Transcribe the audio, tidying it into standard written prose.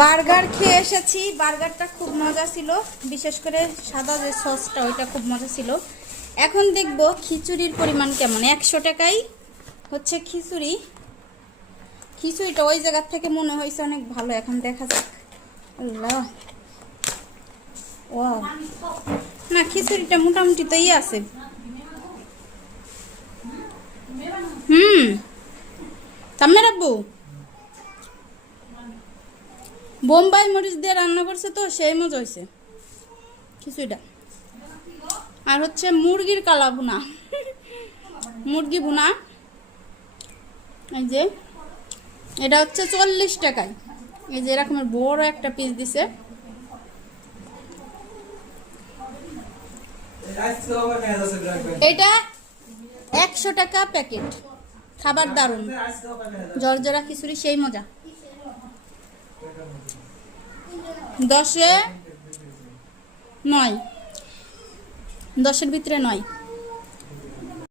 Burger খেয়ে এসেছি। বার্গারটা খুব মজা ছিল, বিশেষ করে সাদা যে সসটা ওইটা খুব মজা ছিল। এখন দেখব খিচুড়ির পরিমাণ কেমন। 100 টাকাই হচ্ছে খিচুড়ি। খিচুড়িটা ওই জায়গার থেকে মনে হয়েছে অনেক ভালো। এখন দেখা যাক। আল্লাহ, ওয়াও, না খিচুড়িটা মোটামুটি তো আছে। তাম্মের আব্বু বোম্বাই মরিচ দিয়ে রান্না করছে, তো সেই মজা হয়েছে খিচুড়িটা। আর হচ্ছে মুরগির কালা ভুনা, মুরগি ভুনা। এই যে এটা হচ্ছে 40 টাকায়। এই যে এরকমের বড় একটা পিস দিছে। এটা 100 টাকা প্যাকেট। খাবার দারুন, জর্জরা খিচুড়ি সেই মজা। 10-এ 9, 10-এর ভিতরে 9।